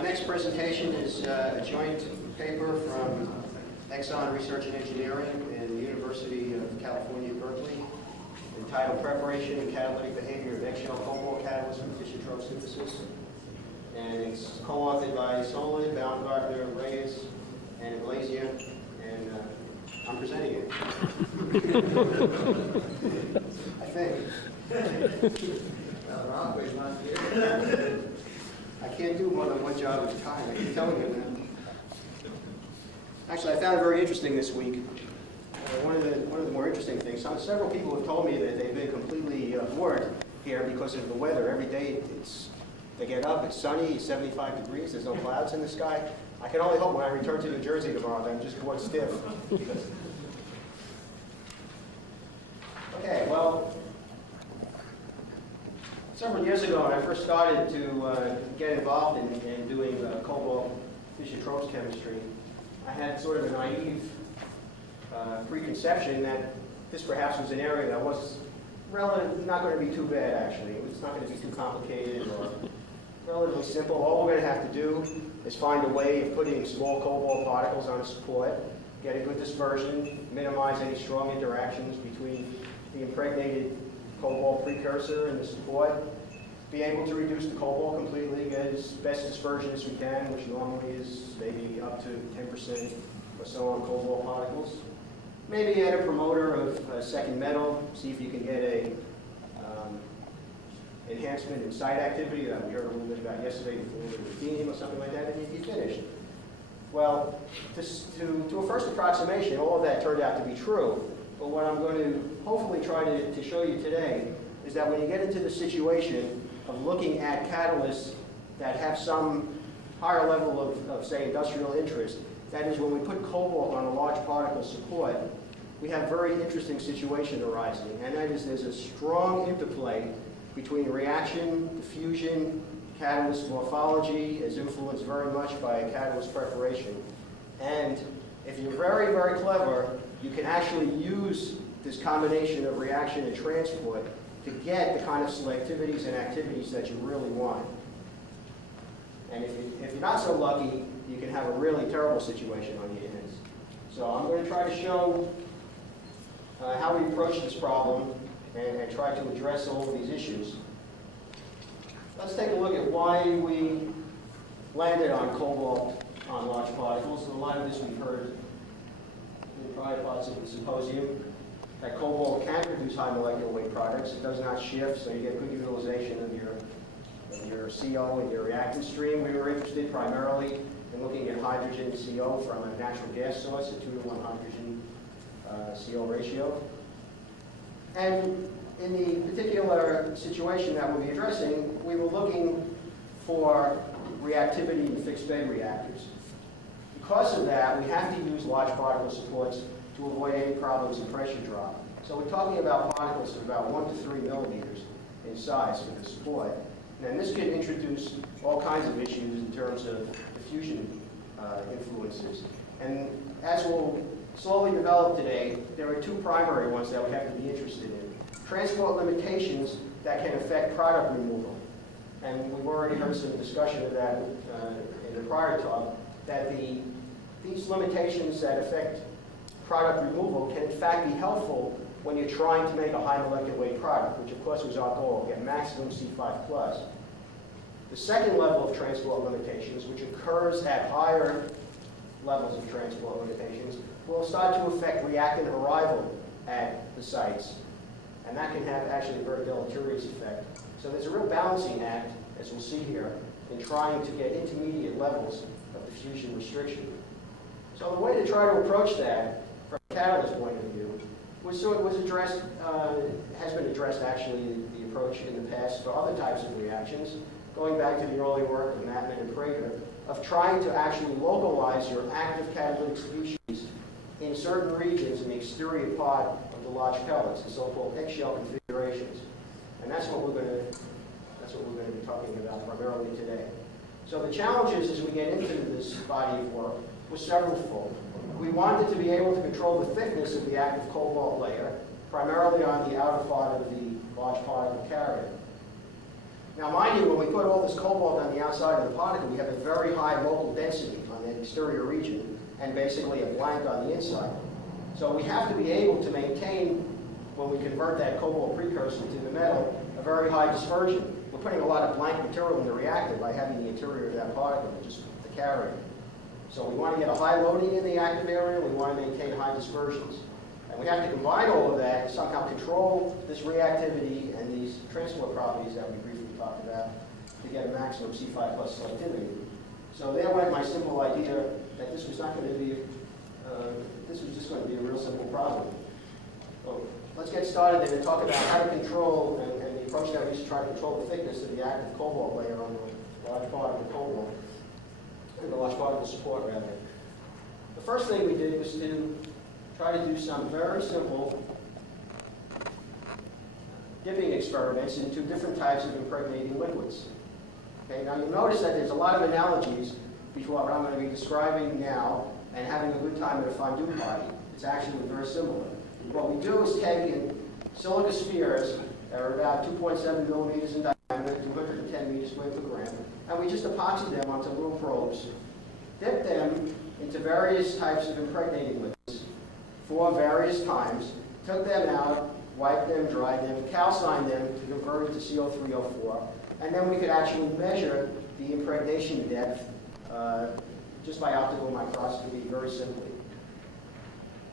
My next presentation is a joint paper from Exxon Research and Engineering and the University of California, Berkeley, entitled Preparation and Catalytic Behavior of Eggshell Cobalt Catalyst for Fischer-Tropsch Synthesis. And it's co-authored by Soled, Baumgartner, Reyes, and Iglesias, and I'm presenting it. I think. Rockwood's not here. I can't do more than one job at a time. I can tell you that. Actually, I found it very interesting this week. One of the more interesting things. Several people have told me that they've been completely bored here because of the weather. Every day they get up, it's sunny, it's 75 degrees, there's no clouds in the sky. I can only hope when I return to New Jersey tomorrow that I'm just bored stiff. Okay, well, several years ago when I first started to get involved in doing cobalt Fischer-Tropsch chemistry, I had sort of a naive preconception that this perhaps was an area that was not going to be too bad, actually. It's not going to be too complicated or relatively simple. All we're going to have to do is find a way of putting small cobalt particles on a support, get a good dispersion, minimize any strong interactions between the impregnated cobalt precursor and the support, be able to reduce the cobalt completely, get as best dispersion as we can, which normally is maybe up to 10% or so on cobalt particles. Maybe add a promoter of a second metal, see if you can get a enhancement in site activity that we heard a little bit about yesterday before the theme or something like that, and you'd be finished. Well, to a first approximation, all of that turned out to be true. But what I'm going to hopefully try to show you today is that when you get into the situation of looking at catalysts that have some higher level of say, industrial interest, that is when we put cobalt on a large particle support, we have a very interesting situation arising, and that is there's a strong interplay between reaction, diffusion, catalyst morphology is influenced very much by catalyst preparation. And if you're very, very clever, you can actually use this combination of reaction and transport to get the kind of selectivities and activities that you really want. And if you're not so lucky, you can have a really terrible situation on your hands. So I'm going to try to show how we approach this problem and try to address all of these issues. Let's take a look at why we landed on cobalt on large particles. A lot of this we've heard in prior parts of the symposium, that cobalt can produce high molecular weight products. It does not shift, so you get good utilization of your CO and your reactant stream. We were interested primarily in looking at hydrogen CO from a natural gas source, a 2-to-1 hydrogen CO ratio. And in the particular situation that we'll be addressing, we were looking for reactivity in fixed bed reactors. Because of that, we have to use large particle supports to avoid any problems in pressure drop. So we're talking about particles of about 1 to 3 millimeters in size for the support. And this can introduce all kinds of issues in terms of diffusion influences. And as we'll slowly develop today, there are two primary ones that we have to be interested in. Transport limitations that can affect product removal. And we've already heard some discussion of that in the prior talk, that these limitations that affect product removal can in fact be helpful when you're trying to make a high molecular weight product, which of course was our goal, get maximum C5+. The second level of transport limitations, which occurs at higher levels of transport limitations, will start to affect reactant arrival at the sites. And that can have actually a very deleterious effect. So there's a real balancing act, as we'll see here, in trying to get intermediate levels of diffusion restriction. So the way to try to approach that from a catalyst point of view has been addressed actually, the approach in the past for other types of reactions, going back to the early work of Mattman and Prager, of trying to actually localize your active catalytic species in certain regions in the exterior part of the large pellets, the so-called eggshell configurations. And that's what we're going to be talking about primarily today. So the challenges as we get into this body of work were severalfold. We wanted to be able to control the thickness of the active cobalt layer, primarily on the outer part of the large particle carrier. Now, mind you, when we put all this cobalt on the outside of the particle, we have a very high local density on that exterior region and basically a blank on the inside. So we have to be able to maintain, when we convert that cobalt precursor to the metal, a very high dispersion. We're putting a lot of blank material in the reactor by having the interior of that particle, just the carrier. So we want to get a high loading in the active area, we want to maintain high dispersions. And we have to combine all of that to somehow control this reactivity and these transport properties that we briefly talked about to get a maximum C5 plus selectivity. So there went my simple idea that this was not going to be, this was just going to be a real simple problem. So let's get started and talk about how to control and the approach that we use to try to control the thickness of the active cobalt layer on the large part of the cobalt, and the large part of the support rather. The first thing we did was to try to do some very simple dipping experiments in two different types of impregnating liquids. Okay, now you'll notice that there's a lot of analogies between what I'm going to be describing now and having a good time at a fondue party. It's actually very similar. What we do is take in silica spheres that are about 2.7 millimeters in diameter, 210 meters squared per gram, and we just epoxy them onto little probes, dip them into various types of impregnating liquids for various times, took them out, wiped them, dried them, calcined them to convert it to CO3O4, and then we could actually measure the impregnation depth just by optical microscopy very simply.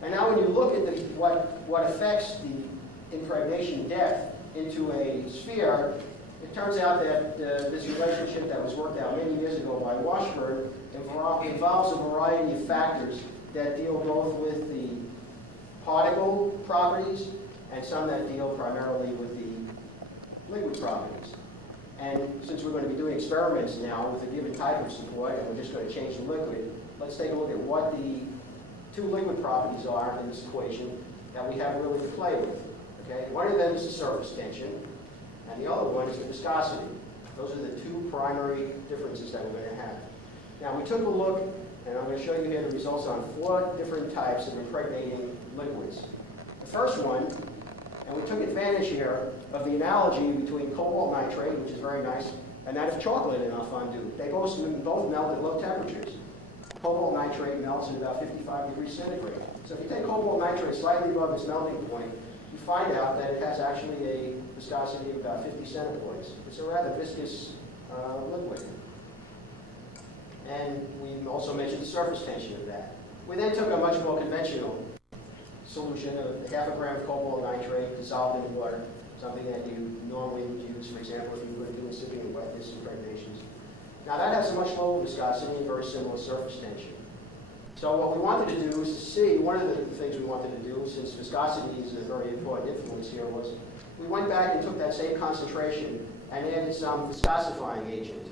And now when you look at what affects the impregnation depth into a sphere, it turns out that this relationship that was worked out many years ago by Washburn involves a variety of factors that deal both with the particle properties and some that deal primarily with the liquid properties. And since we're going to be doing experiments now with a given type of support, and we're just going to change the liquid, let's take a look at what the two liquid properties are in this equation that we have really to play with. Okay? One of them is the surface tension, and the other one is the viscosity. Those are the two primary differences that we're going to have. Now we took a look, and I'm going to show you here the results on 4 different types of impregnating liquids. The first one, and we took advantage here of the analogy between cobalt nitrate, which is very nice, and that of chocolate in our fondue. They both melt at low temperatures. Cobalt nitrate melts at about 55 degrees centigrade. So if you take cobalt nitrate slightly above its melting point, you find out that it has actually a viscosity of about 50 centipoints. It's a rather viscous liquid. And we also mentioned the surface tension of that. We then took a much more conventional solution of half a gram of cobalt nitrate dissolved in water, something that you normally would use, for example, if you were doing sipping and wetness impregnations. Now that has a much lower viscosity and very similar surface tension. So what we wanted to do is to see, one of the things we wanted to do, since viscosity is a very important influence here, was we went back and took that same concentration and added some viscosifying agent.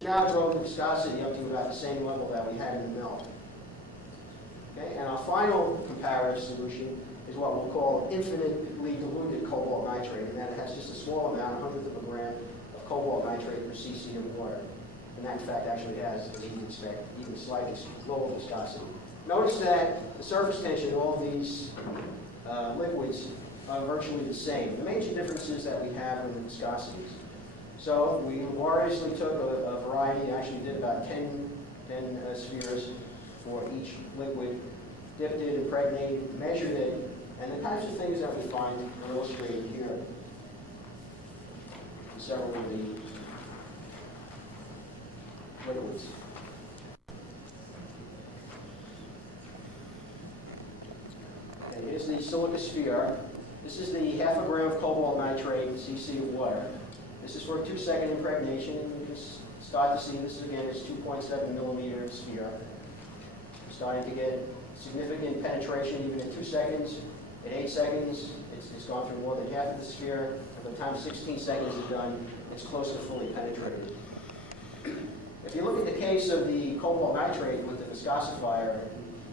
Now drove the viscosity up to about the same level that we had in the melt. Okay? And our final comparative solution is what we'll call infinitely diluted cobalt nitrate, and that has just a small amount, 1/100 of a gram of cobalt nitrate per cc of water. And that, in fact, actually has, as you would expect, even slightly lower viscosity. Notice that the surface tension of all of these liquids are virtually the same. The major differences that we have in the viscosities. So we laboriously took a variety, actually did about 10 spheres for each liquid, dipped it, impregnated, measured it, and the types of things that we find are illustrated here. Several of the liquids. Okay, here's the silica sphere. This is the half a gram of cobalt nitrate, cc of water. This is for a 2-second impregnation, and you can start to see this again is 2.7 millimeter sphere. We're starting to get significant penetration even at 2 seconds. At 8 seconds, it's gone through more than half of the sphere. By the time 16 seconds is done, it's close to fully penetrated. If you look at the case of the cobalt nitrate with the viscosifier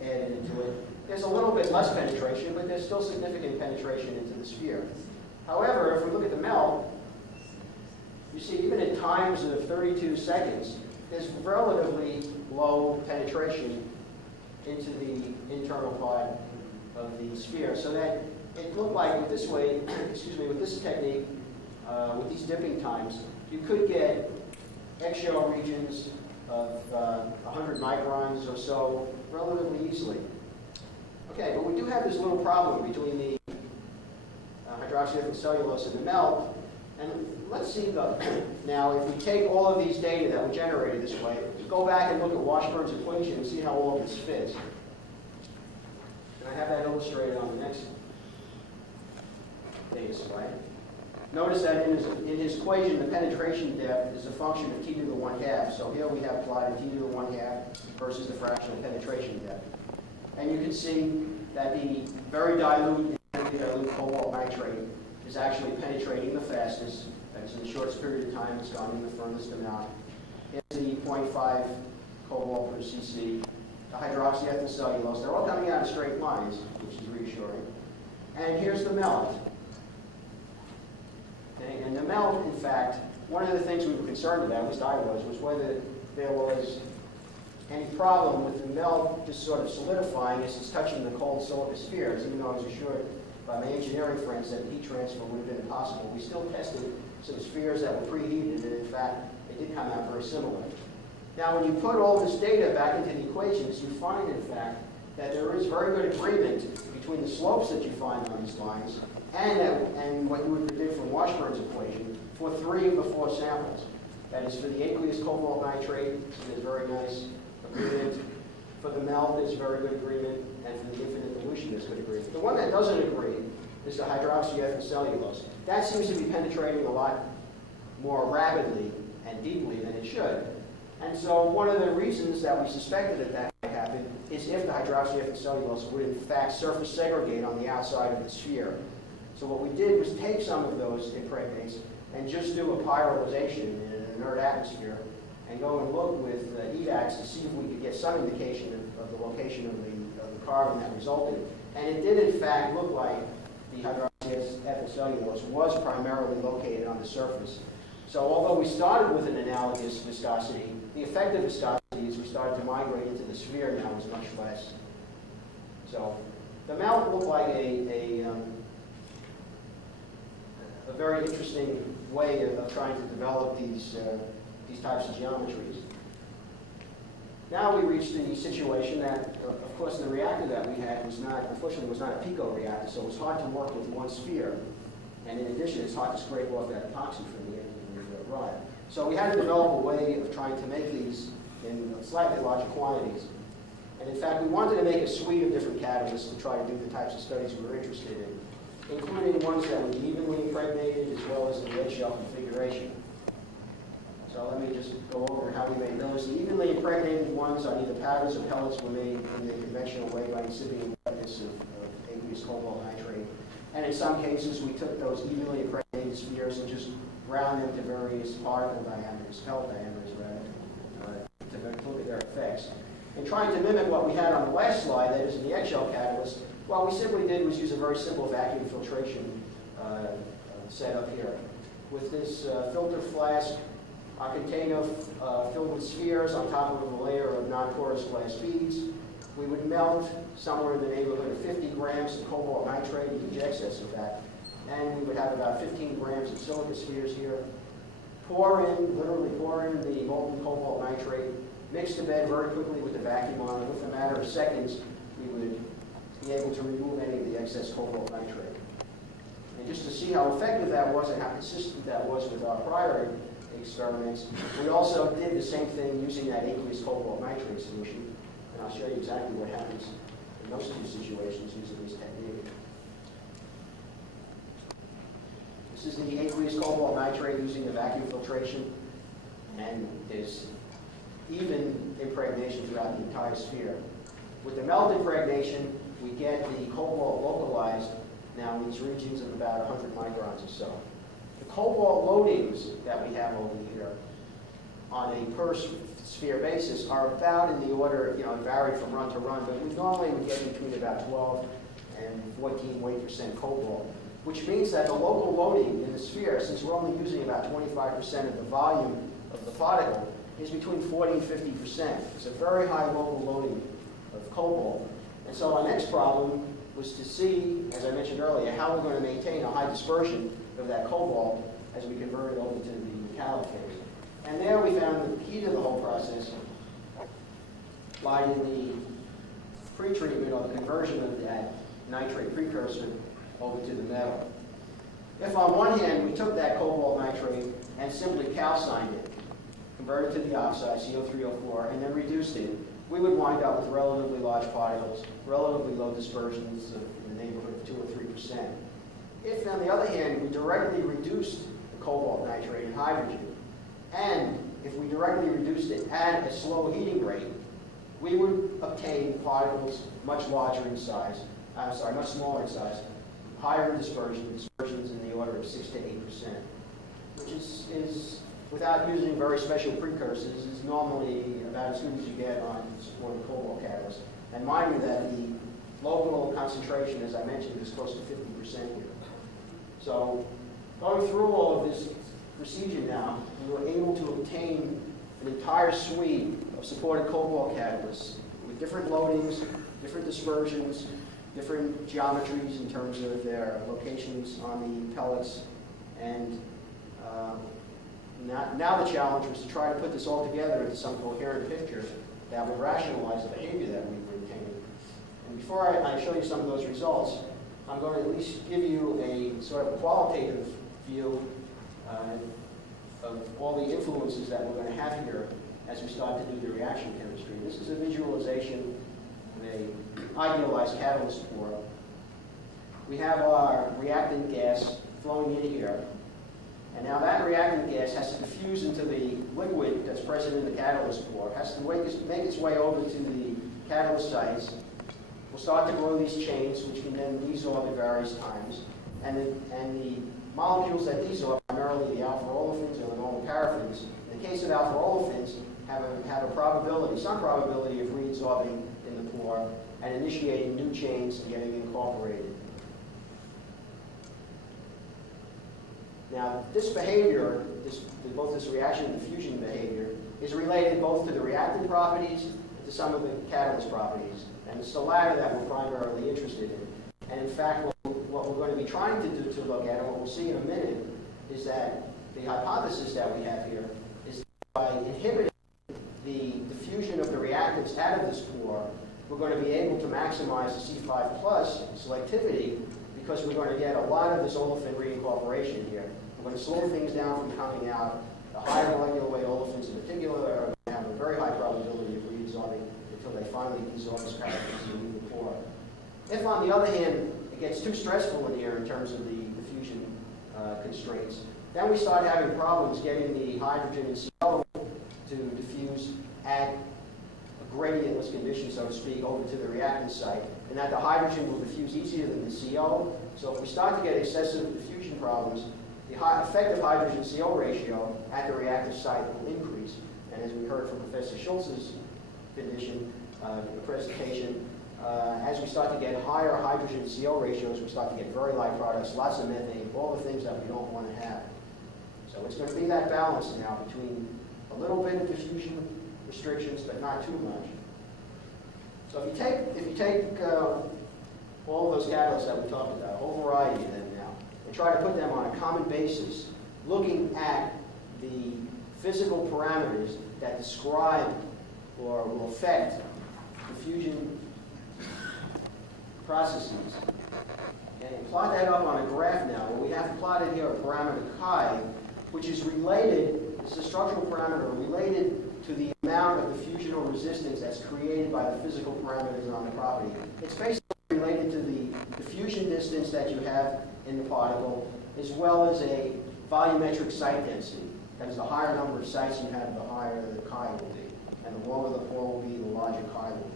added into it, there's a little bit less penetration, but there's still significant penetration into the sphere. However, if we look at the melt, you see even at times of 32 seconds, there's relatively low penetration into the internal part of the sphere, so that it looked like with this way, excuse me, with this technique, with these dipping times, you could get eggshell regions of 100 microns or so relatively easily. Okay, but we do have this little problem between the hydroxyethyl cellulose and the melt. And let's see now if we take all of these data that were generated this way, go back and look at Washburn's equation and see how all of this fits. And I have that illustrated on the next data slide. Notice that in his equation, the penetration depth is a function of t to the 1/2. So here we have plotted t to the 1/2 versus the fractional penetration depth. And you can see that the very dilute cobalt nitrate is actually penetrating the fastest. That is in the shortest period of time it's gone in the furthest amount. It's the 0.5 cobalt per cc. The hydroxyethyl cellulose, they're all coming out of straight lines, which is reassuring. And here's the melt. Okay, and the melt, in fact, one of the things we were concerned about, at least I was whether there was any problem with the melt just sort of solidifying as it's touching the cold silica spheres, even though I was assured by my engineering friends that heat transfer would have been impossible. We still tested some spheres that were preheated, and in fact, they did come out very similar. Now, when you put all this data back into the equations, you find, in fact, that there is very good agreement between the slopes that you find on these lines and what you would predict from Washburn's equation for 3 of the 4 samples. That is, for the aqueous cobalt nitrate, there's very nice agreement. For the melt, there's very good agreement. And for the infinite dilution, there's good agreement. The one that doesn't agree is the hydroxyethyl cellulose. That seems to be penetrating a lot more rapidly and deeply than it should. And so one of the reasons that we suspected that might happen is if the hydroxyethyl cellulose would in fact surface segregate on the outside of the sphere. So what we did was take some of those impregnates and just do a pyrolization in an inert atmosphere and go and look with EVACs to see if we could get some indication of the location of the carbon that resulted. And it did in fact look like the hydroxyethyl cellulose was primarily located on the surface. So although we started with an analogous viscosity, the effective viscosity as we started to migrate into the sphere now is much less. So the melt looked like a very interesting way of trying to develop these types of geometries. Now we reached the situation that, of course, the reactor that we had unfortunately was not a pico reactor, so it was hard to work with one sphere. And in addition, it's hard to scrape off that epoxy from the end of the rod. So we had to develop a way of trying to make these in slightly larger quantities. And in fact, we wanted to make a suite of different catalysts to try to do the types of studies we were interested in, including ones that would be evenly impregnated as well as in the eggshell configuration. So let me just go over how we made those. The evenly impregnated ones on either powders or pellets were made in the conventional way by incipient wetness of aqueous cobalt nitrate. And in some cases, we took those evenly impregnated spheres and just ground them to various particle diameters, pellet diameters rather, to look at their effects. And trying to mimic what we had on the last slide, that is in the eggshell catalyst, what we simply did was use a very simple vacuum filtration setup here. With this filter flask, our container filled with spheres on top of a layer of non-porous glass beads. We would melt somewhere in the neighborhood of 50 grams of cobalt nitrate, a huge excess of that, and we would have about 15 grams of silica spheres here. Literally pour in the molten cobalt nitrate, mix the bed very quickly with the vacuum on it. Within a matter of seconds, we would be able to remove any of the excess cobalt nitrate. And just to see how effective that was and how consistent that was with our prior experiments, we also did the same thing using that aqueous cobalt nitrate solution. And I'll show you exactly what happens in those two situations using this technique. This is the aqueous cobalt nitrate using the vacuum filtration, and there's even impregnation throughout the entire sphere. With the melt impregnation, we get the cobalt localized now in these regions of about 100 microns or so. The cobalt loadings that we have over here on a per sphere basis are about in the order, it varied from run to run, but we normally would get between about 12 and 14 weight% cobalt, which means that the local loading in the sphere, since we're only using about 25% of the volume of the particle, is between 40 and 50%. It's a very high local loading of cobalt. And so our next problem was to see, as I mentioned earlier, how we're going to maintain a high dispersion of that cobalt as we convert it over to the metallic phase. And there we found the key to the whole process lied in the pretreatment or the conversion of that nitrate precursor over to the metal. If on one hand we took that cobalt nitrate and simply calcined it, converted to the oxide, CO304, and then reduced it, we would wind up with relatively large particles, relatively low dispersions in the neighborhood of 2 or 3%. If, on the other hand, we directly reduced the cobalt nitrate and hydrogen, and if we directly reduced it at a slow heating rate, we would obtain particles much larger in size, much smaller in size, higher in dispersions in the order of 6 to 8%, which is without using very special precursors, is normally about as good as you get on supporting cobalt catalysts. And mind you that the local concentration, as I mentioned, is close to 50% here. So going through all of this procedure now, we were able to obtain an entire suite of supported cobalt catalysts with different loadings, different dispersions, different geometries in terms of their locations on the pellets. And now the challenge was to try to put this all together into some coherent picture that would rationalize the behavior that we were obtaining. And before I show you some of those results, I'm going to at least give you a sort of qualitative view of all the influences that we're going to have here as we start to do the reaction chemistry. This is a visualization of an idealized catalyst pore. We have our reactant gas flowing in here. And now that reactant gas has to diffuse into the liquid that's present in the catalyst pore, has to make its way over to the catalyst sites. We'll start to grow these chains, which can then desorb at various times. And the molecules that desorb, primarily the alpha olefins or the normal paraffins, in the case of alpha olefins, have a probability, some probability of reabsorbing in the pore and initiating new chains and getting incorporated. Now, this behavior, both this reaction and diffusion behavior, is related both to the reactant properties and to some of the catalyst properties. And it's the latter that we're primarily interested in. And in fact, what we're going to be trying to look at, and what we'll see in a minute, is that the hypothesis that we have here is that by inhibiting the diffusion of the reactants out of this pore, we're going to be able to maximize the C5+ selectivity, because we're going to get a lot of this olefin reincorporation here. We're going to slow things down from coming out. The higher molecular weight olefins in particular are going to have a very high probability of reabsorbing until they finally desorb as particles and leave the pore. If, on the other hand, it gets too stressful in here in terms of the diffusion constraints, then we start having problems getting the hydrogen and CO to diffuse at a gradient-less condition, so to speak, over to the reactant site, and that the hydrogen will diffuse easier than the CO. So if we start to get excessive diffusion problems, the effective hydrogen-CO ratio at the reactive site will increase. And as we heard from Professor Schultz's condition in the presentation, as we start to get higher hydrogen-CO ratios, we start to get very light products, lots of methane, all the things that we don't want to have. So it's going to be that balance now between a little bit of diffusion restrictions, but not too much. So if you take all of those catalysts that we talked about, a whole variety of them now, and try to put them on a common basis, looking at the physical parameters that describe or will affect diffusion processes, and plot that up on a graph now, where we have plotted here a parameter chi, which is related, it's a structural parameter related to the amount of diffusional resistance that's created by the physical parameters on the property. It's basically related to the diffusion distance that you have in the particle, as well as a volumetric site density. That is, the higher number of sites you have, the higher the chi will be. And the longer the pore will be, the larger chi will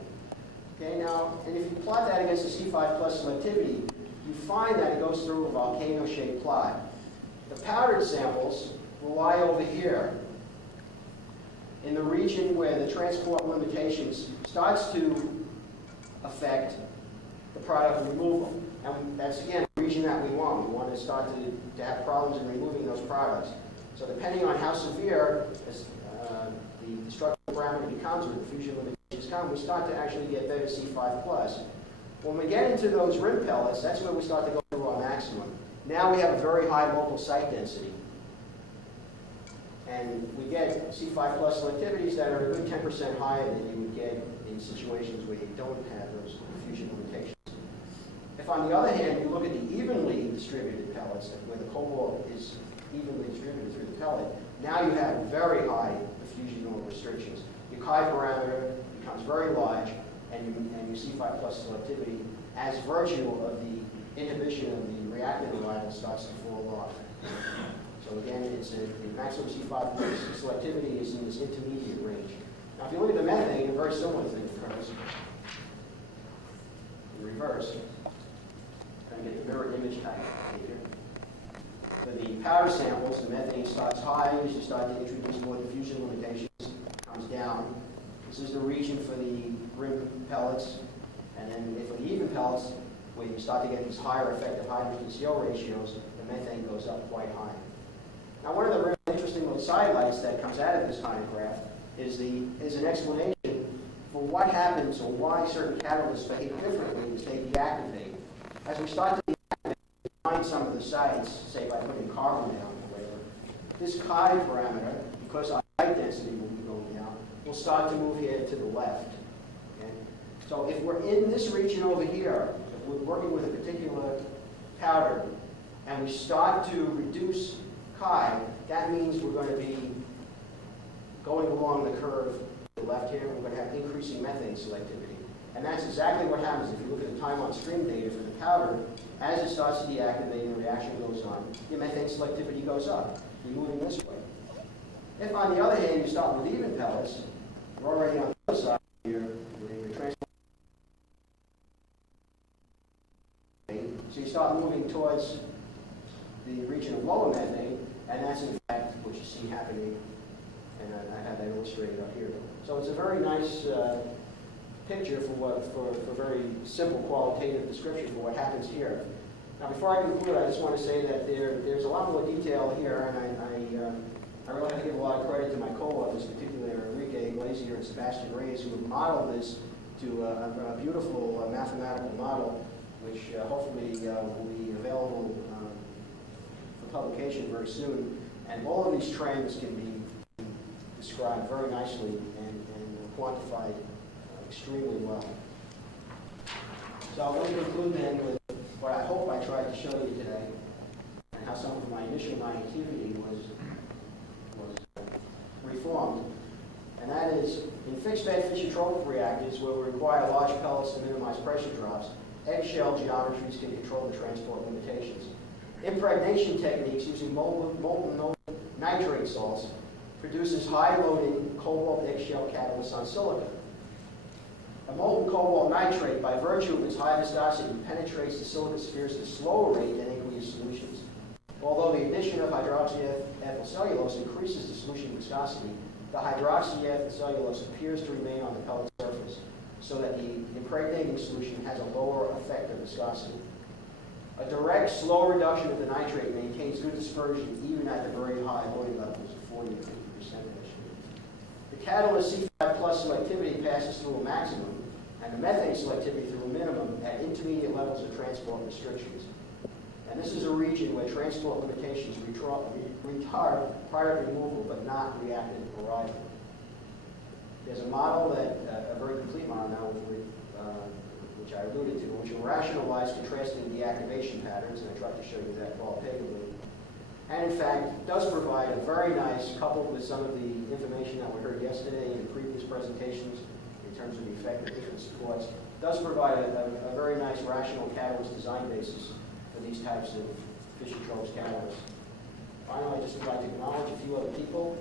be. Okay, now, and if you plot that against the C5+ selectivity, you find that it goes through a volcano-shaped plot. The powdered samples will lie over here in the region where the transport limitations starts to affect the product removal. And that's, again, the region that we want. We want to start to have problems in removing those products. So depending on how severe the structural parameter becomes, or the diffusion limitations come, we start to actually get better C5+. When we get into those rim pellets, that's where we start to go through our maximum. Now we have a very high local site density. And we get C5 plus selectivities that are a good 10% higher than you would get in situations where you don't have those diffusion limitations. If, on the other hand, you look at the evenly distributed pellets, where the cobalt is evenly distributed through the pellet, now you have very high diffusional restrictions. Your chi parameter becomes very large, and your C5 plus selectivity, as virtue of the inhibition of the reactant arrival, starts to fall off. So again, the maximum C5 plus selectivity is in this intermediate range. Now, if you look at the methane, a very similar thing occurs. In reverse, trying to get the mirror image type behavior. For the powder samples, the methane starts high as you start to introduce more diffusion limitations, comes down. This is the region for the rim pellets, and then for the even pellets, where you start to get these higher effective hydrogen to CO ratios, the methane goes up quite high. Now, one of the really interesting little sidelights that comes out of this kind of graph is an explanation for what happens or why certain catalysts behave differently as they deactivate. As we start to deactivate, find some of the sites, say by putting carbon down or whatever, this chi parameter, because our light density will be going down, will start to move here to the left. Okay? So if we're in this region over here, if we're working with a particular powder, and we start to reduce chi, that means we're going to be going along the curve to the left here. We're going to have increasing methane selectivity. And that's exactly what happens if you look at the time on stream data for the powder. As it starts to deactivate and the reaction goes on, your methane selectivity goes up. You're moving this way. If, on the other hand, you start with even pellets, you're already on the other side here, where you're transferring. So you start moving towards the region of lower methane, and that's in fact what you see happening, and I have that illustrated up here. So it's a very nice picture for very simple qualitative description for what happens here. Now, before I conclude, I just want to say that there's a lot more detail here, and I really have to give a lot of credit to my co-authors, particularly Enrique Glazier and Sebastian Reyes, who have modeled this to a beautiful mathematical model, which hopefully will be available for publication very soon. And all of these trends can be described very nicely and quantified extremely well. So I'm going to conclude then with what I hope I tried to show you today, and how some of my initial naivety was reformed. And that is, in fixed-bed Fischer-Tropsch reactors, where we require large pellets to minimize pressure drops, eggshell geometries can control the transport limitations. Impregnation techniques using molten nitrate salts produces high-loading cobalt eggshell catalysts on silicon. A molten cobalt nitrate, by virtue of its high viscosity, penetrates the silicon spheres at a slower rate than aqueous solutions. Although the addition of hydroxyethyl cellulose increases the solution viscosity, the hydroxyethyl cellulose appears to remain on the pellet surface, so that the impregnating solution has a lower effective viscosity. A direct, slow reduction of the nitrate maintains good dispersion even at the very high loading levels of 40 to 50%. The catalyst C5 plus selectivity passes through a maximum, and the methane selectivity through a minimum at intermediate levels of transport restrictions. And this is a region where transport limitations retard prior removal but not reactant arrival. There's a model a very complete model now, which I alluded to, which will rationalize contrasting deactivation patterns, and I tried to show you that qualitatively. And in fact, does provide a very nice, coupled with some of the information that we heard yesterday in previous presentations in terms of the effect of different supports, does provide a very nice rational catalyst design basis for these types of Fischer-Tropsch catalysts. Finally, I just would like to acknowledge a few other people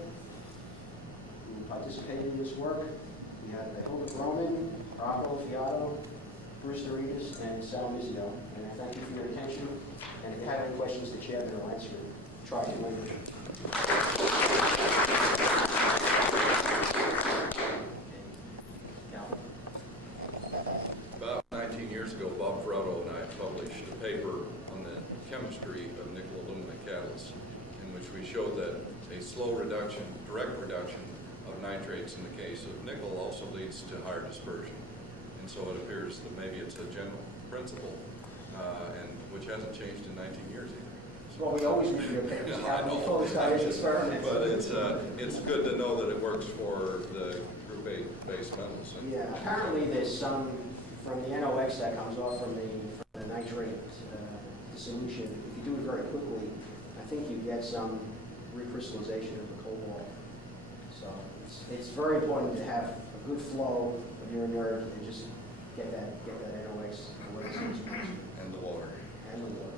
who participated in this work. We have Hilda Broman, Rocco Fiato, Bruce Doritas, and Sal Mizio. And I thank you for your attention. And if you have any questions, the chairman will answer it. Try to later. About 19 years ago, Bob Fraudo and I published a paper on the chemistry of nickel aluminum catalysts, in which we showed that a slow reduction, direct reduction of nitrates in the case of nickel also leads to higher dispersion. And so it appears that maybe it's a general principle, and which hasn't changed in 19 years either. Well, we always review papers Yeah, I know. before we start any experiments. But it's good to know that it works for the Group 8 base metals. And Yeah, apparently there's some, from the NOx that comes off from the nitrate solution, if you do it very quickly, I think you get some recrystallization of the cobalt. So it's very important to have a good flow of your inert and just get that NOx away as soon as possible. the water. And the water.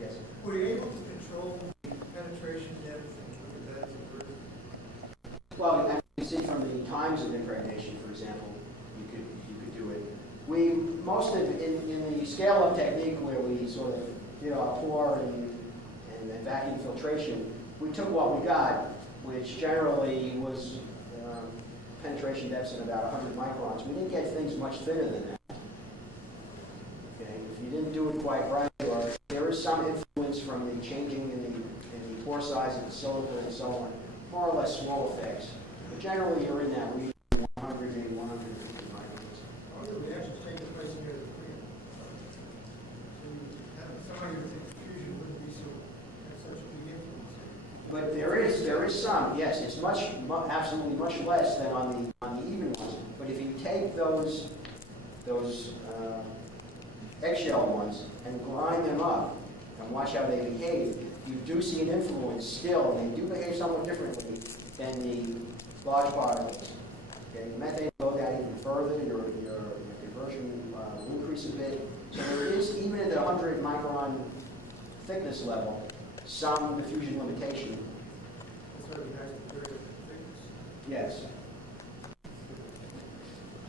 Yes. Were you able to control the penetration depth and look at that as a group? Well, as you see from the times of impregnation, for example, you could do it. We most of in the scale of technique where we sort of did our pour and vacuum filtration, we took what we got, which generally was penetration depths in about 100 microns. We didn't get things much thinner than that. Okay, if you didn't do it quite right, or there is some influence from the changing in the pore size of the silica and so on, more or less small effects. But generally, you're in that region, 100 to 150 microns. All the reactions taking place near the clear. So you have somebody with fusion wouldn't be have such a big influence. But there is some, yes, it's absolutely much less than on the even ones. But if you take those eggshell ones and grind them up and watch how they behave, you do see an influence still, and they do behave somewhat differently than the large particles. Okay, methane will go down even further, your conversion will increase a bit. So there is, even at the 100 micron thickness level, some diffusion limitation. That's why we have to vary the thickness. Yes.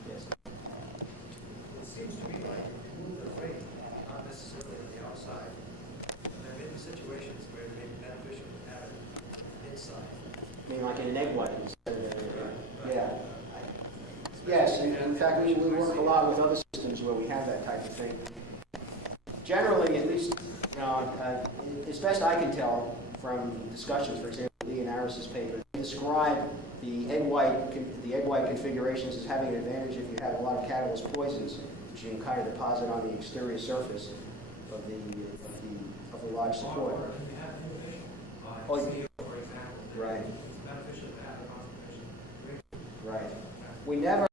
Yes. It seems to me like if you move the weight, not necessarily on the outside, there may be situations where it may be beneficial to have it inside. I mean, like in an egg white instead of yeah. Yes, in fact, we work a lot with other systems where we have that type of thing. Generally, at least, as best I can tell from discussions, for example, Lee and Aris's paper, they describe the egg white configurations as having an advantage if you have a lot of catalyst poisons, which you can kind of deposit on the exterior surface of the large support. Or if you have inhibition on Oh, steel, for example, right. it's beneficial to have a concentration. Right. We never